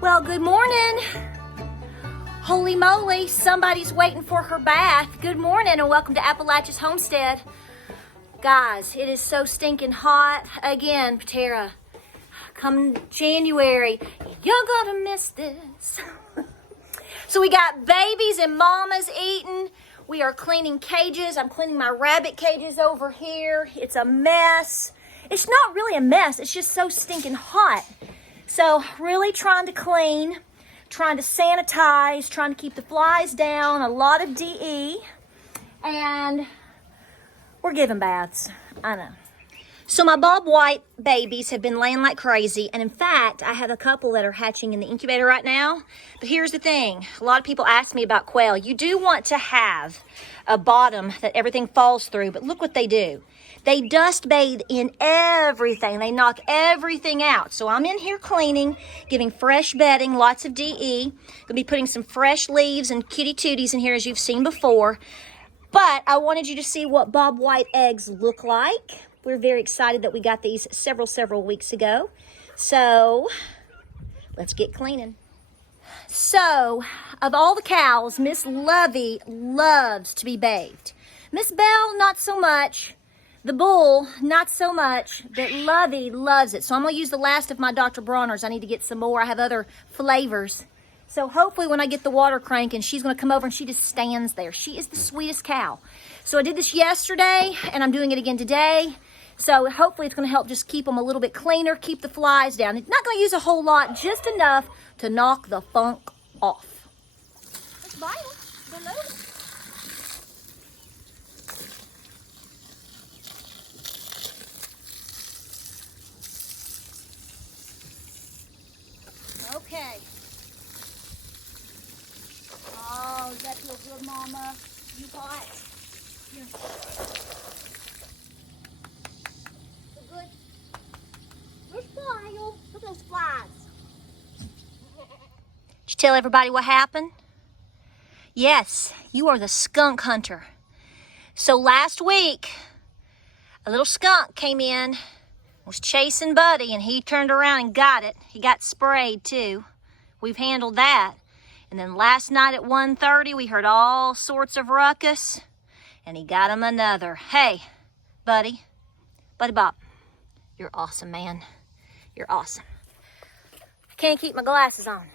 Well, good morning. Holy moly, somebody's waiting for her bath. Good morning and welcome to Appalachia's Homestead. Guys, it is so stinking hot. Again, Patara, come January, you're gonna miss this. So we got babies and mamas eating. We are cleaning cages. I'm cleaning my rabbit cages over here. It's a mess. It's not really a mess. It's just so stinking hot. So really trying to clean, trying to sanitize, trying to keep the flies down, a lot of DE, and we're giving baths. I know. So my Bob White babies have been laying like crazy, and in fact, I have a couple that are hatching in the incubator right now. But here's the thing. A lot of people ask me about quail. You do want to have a bottom that everything falls through, but look what they do. They dust bathe in everything. They knock everything out. So I'm in here cleaning, giving fresh bedding, lots of DE. Gonna be putting some fresh leaves and kitty tooties in here as you've seen before. But I wanted you to see what Bob White eggs look like. We're very excited that we got these several weeks ago. So let's get cleaning. So of all the cows, Miss Lovey loves to be bathed. Miss Belle, not so much. The bull, not so much, but Lovey loves it. So I'm going to use the last of my Dr. Bronner's. I need to get some more. I have other flavors. So hopefully when I get the water cranking, she's going to come over and she just stands there. She is the sweetest cow. So I did this yesterday, and I'm doing it again today. So hopefully it's going to help just keep them a little bit cleaner, keep the flies down. It's not going to use a whole lot, just enough to knock the funk off. It's vital. Okay. Oh, does that feel good, Mama? You hot? Here. Feel good? Where's Kyle? Look at those flies. Did you tell everybody what happened? Yes, you are the skunk hunter. So last week, a little skunk came in, was chasing Buddy, and he turned around and got it. He got sprayed too. We've handled that. And then last night at 1:30, we heard all sorts of ruckus, and he got him another. Hey, Buddy Bob, you're awesome, man. You're awesome. I can't keep my glasses on.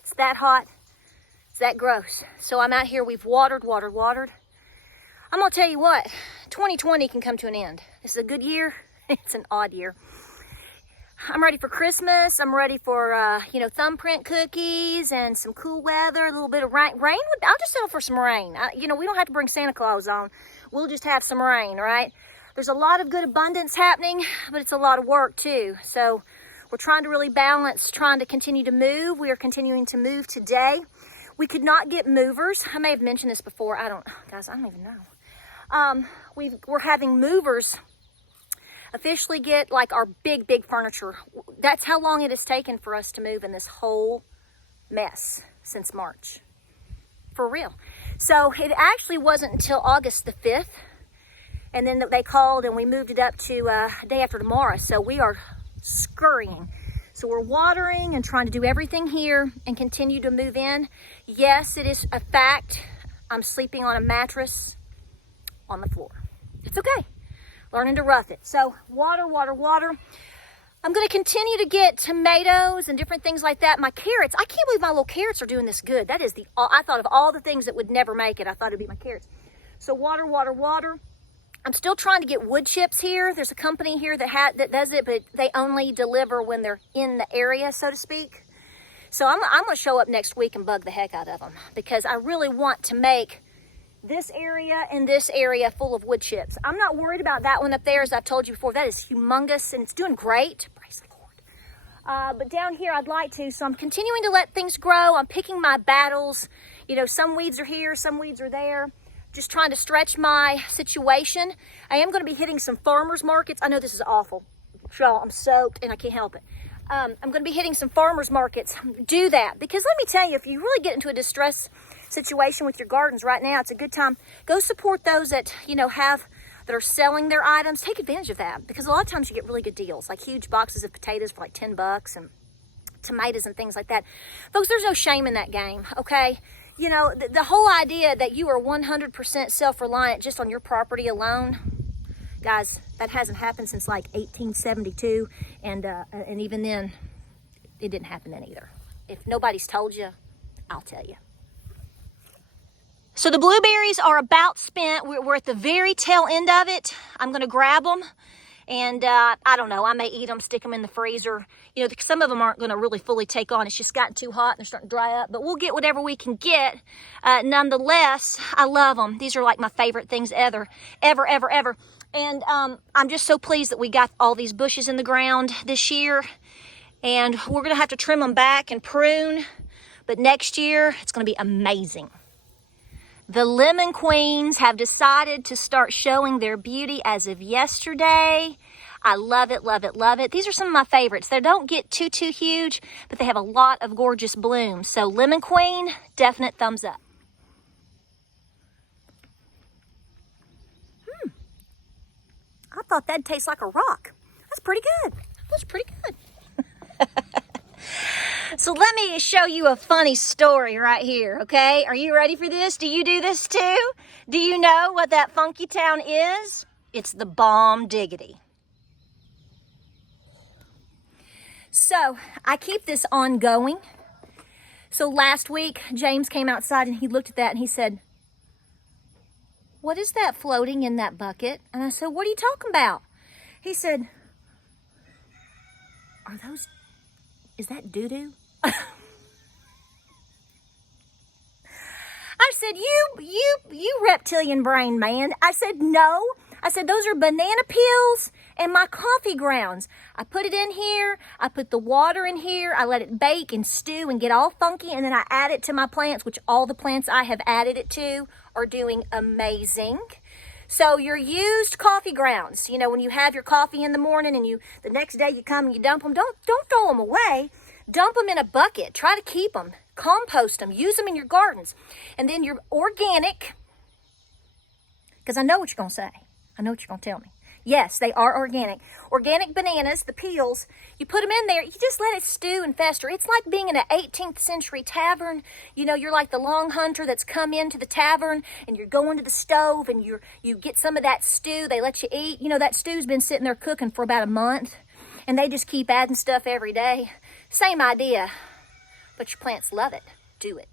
It's that hot. It's that gross. So I'm out here. We've watered. I'm gonna tell you what, 2020 can come to an end. This is a good year. It's an odd year. I'm ready for Christmas. I'm ready for, thumbprint cookies and some cool weather, a little bit of rain. I'll just settle for some rain. We don't have to bring Santa Claus on. We'll just have some rain, right? There's a lot of good abundance happening, but it's a lot of work too. So we're trying to really balance, trying to continue to move. We are continuing to move today. We could not get movers. I may have mentioned this before. I don't even know. We're having movers officially get like our big furniture. That's how long it has taken for us to move in this whole mess since March. For real. So it actually wasn't until August the 5th. And then they called and we moved it up to day after tomorrow. So we are scurrying. So we're watering and trying to do everything here and continue to move in. Yes, it is a fact. I'm sleeping on a mattress on the floor. It's okay. Learning to rough it. So water, water, water. I'm going to continue to get tomatoes and different things like that. My carrots, I can't believe my little carrots are doing this good. That is I thought of all the things that would never make it, I thought it'd be my carrots. So water, water, water. I'm still trying to get wood chips here. There's a company here that does it, but they only deliver when they're in the area, so to speak. So I'm going to show up next week and bug the heck out of them because I really want to make this area and this area full of wood chips. I'm not worried about that one up there, as I've told you before. That is humongous and it's doing great. Praise the Lord. But down here I'd like to, so I'm continuing to let things grow. I'm picking my battles. You know, some weeds are here, some weeds are there. Just trying to stretch my situation. I am going to be hitting some farmers markets. I know this is awful. Y'all, I'm soaked and I can't help it. I'm going to be hitting some farmers markets. Do that, because let me tell you, if you really get into a distress situation with your gardens right now, it's a good time. Go support those that, you know, that are selling their items. Take advantage of that, because a lot of times you get really good deals, like huge boxes of potatoes for like $10 and tomatoes and things like that. Folks, there's no shame in that game, okay? You know, the whole idea that you are 100% self-reliant just on your property alone, guys, that hasn't happened since like 1872, and even then, it didn't happen then either. If nobody's told you, I'll tell you. So the blueberries are about spent. We're at the very tail end of it. I'm going to grab them, and I don't know, I may eat them, stick them in the freezer. You know, some of them aren't going to really fully take on. It's just gotten too hot and they're starting to dry up, but we'll get whatever we can get. Nonetheless, I love them. These are like my favorite things ever. And I'm just so pleased that we got all these bushes in the ground this year, and we're going to have to trim them back and prune, but next year it's going to be amazing. The lemon queens have decided to start showing their beauty as of yesterday. I love it, love it, love it. These are some of my favorites. They don't get too huge, but they have a lot of gorgeous blooms. So lemon queen, definite thumbs up. I thought that'd taste like a rock. That's pretty good. That's pretty good. So let me show you a funny story right here, okay? Are you ready for this? Do you do this too? Do you know what that funky town is? It's the bomb diggity. So I keep this ongoing. So last week, James came outside and he looked at that and he said, "What is that floating in that bucket?" And I said, "What are you talking about?" He said, is that doo-doo? I said, you reptilian brain man. I said, no. I said, those are banana peels and my coffee grounds. I put it in here. I put the water in here. I let it bake and stew and get all funky. And then I add it to my plants, which all the plants I have added it to are doing amazing. So your used coffee grounds, you know, when you have your coffee in the morning and the next day you come and you dump them, don't throw them away. Dump them in a bucket. Try to keep them. Compost them. Use them in your gardens. And then your organic, because I know what you're going to say. I know what you're going to tell me. Yes, they are organic. Organic bananas, the peels, you put them in there. You just let it stew and fester. It's like being in an 18th century tavern. You know, you're like the long hunter that's come into the tavern and you're going to the stove and you get some of that stew. They let you eat. You know, that stew's been sitting there cooking for about a month and they just keep adding stuff every day. Same idea, but your plants love it. Do it.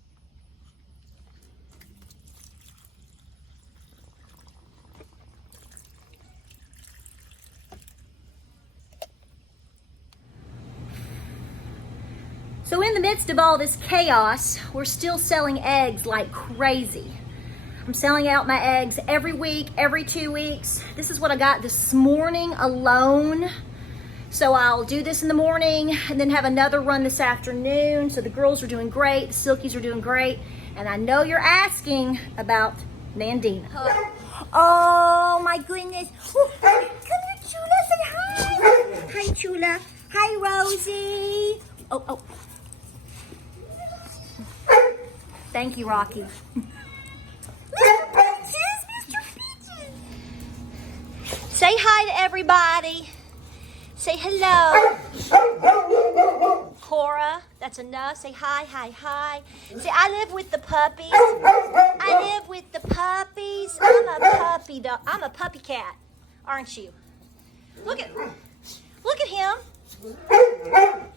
So in the midst of all this chaos, we're still selling eggs like crazy. I'm selling out my eggs every week, every 2 weeks. This is what I got this morning alone. So I'll do this in the morning and then have another run this afternoon. So the girls are doing great, the Silkies are doing great. And I know you're asking about Nandina. Oh my goodness. Oh, come here, Chula, say hi. Hi, Chula. Hi, Rosie. Oh. Thank you, Rocky. Say hi to everybody. Say hello. Cora, that's enough. Say hi. Say, I live with the puppies. I'm a puppy dog. I'm a puppy cat. aren't you? Look at him.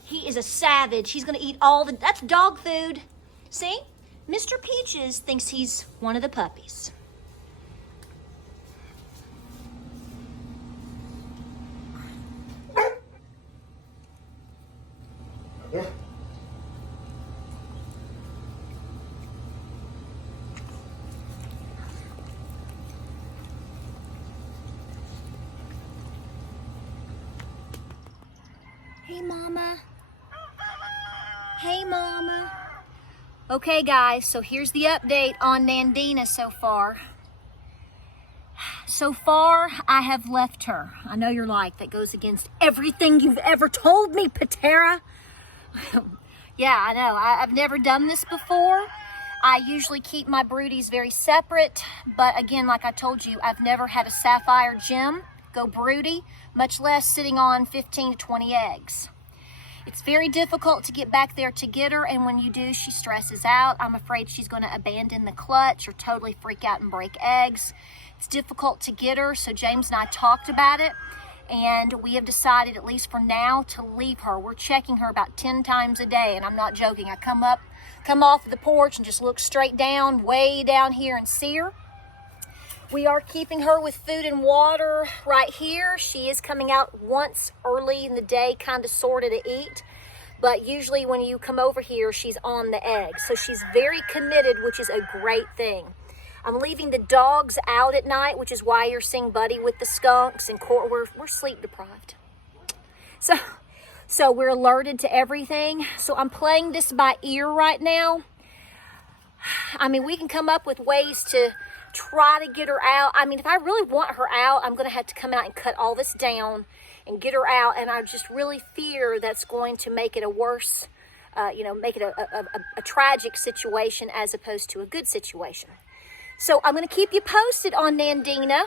He is a savage. He's gonna eat that's dog food. See? Mr. Peaches thinks he's one of the puppies. Hey, Mama. Hey, Mama. Okay, guys, so here's the update on Nandina so far. So far, I have left her. I know you're like, that goes against everything you've ever told me, Patara. Yeah, I know. I've never done this before. I usually keep my broodies very separate, but again, like I told you, I've never had a sapphire gem go broody, much less sitting on 15 to 20 eggs. It's very difficult to get back there to get her, and when you do, she stresses out. I'm afraid she's going to abandon the clutch or totally freak out and break eggs. It's difficult to get her, so James and I talked about it, and we have decided, at least for now, to leave her. We're checking her about 10 times a day, and I'm not joking. I come off the porch and just look straight down, way down here, and see her. We are keeping her with food and water right here. She is coming out once early in the day, kind of sort of to eat. But usually when you come over here, she's on the eggs. So she's very committed, which is a great thing. I'm leaving the dogs out at night, which is why you're seeing Buddy with the skunks, and we're sleep deprived. So we're alerted to everything. So I'm playing this by ear right now. I mean, we can come up with ways to try to get her out. I mean, if I really want her out, I'm going to have to come out and cut all this down and get her out. And I just really fear that's going to make it a worse, make it a tragic situation as opposed to a good situation. So I'm going to keep you posted on Nandina.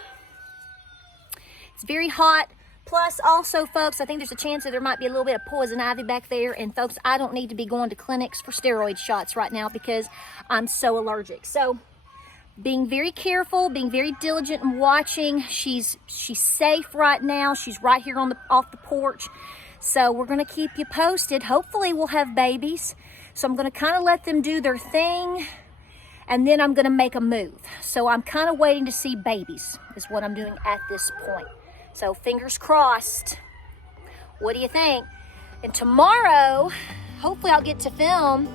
It's very hot. Plus, also, folks, I think there's a chance that there might be a little bit of poison ivy back there. And, folks, I don't need to be going to clinics for steroid shots right now because I'm so allergic. So, being very careful, being very diligent and watching. She's safe right now. She's right here off the porch. So, we're going to keep you posted. Hopefully, we'll have babies. So, I'm going to kind of let them do their thing. And then I'm going to make a move. So, I'm kind of waiting to see babies is what I'm doing at this point. So, fingers crossed. What do you think? And tomorrow, hopefully I'll get to film.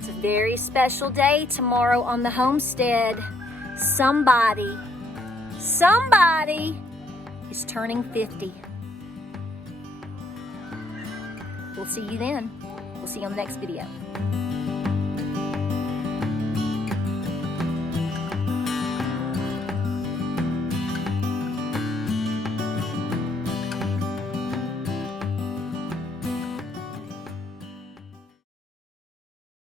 It's a very special day tomorrow on the homestead. Somebody is turning 50. We'll see you then. We'll see you on the next video.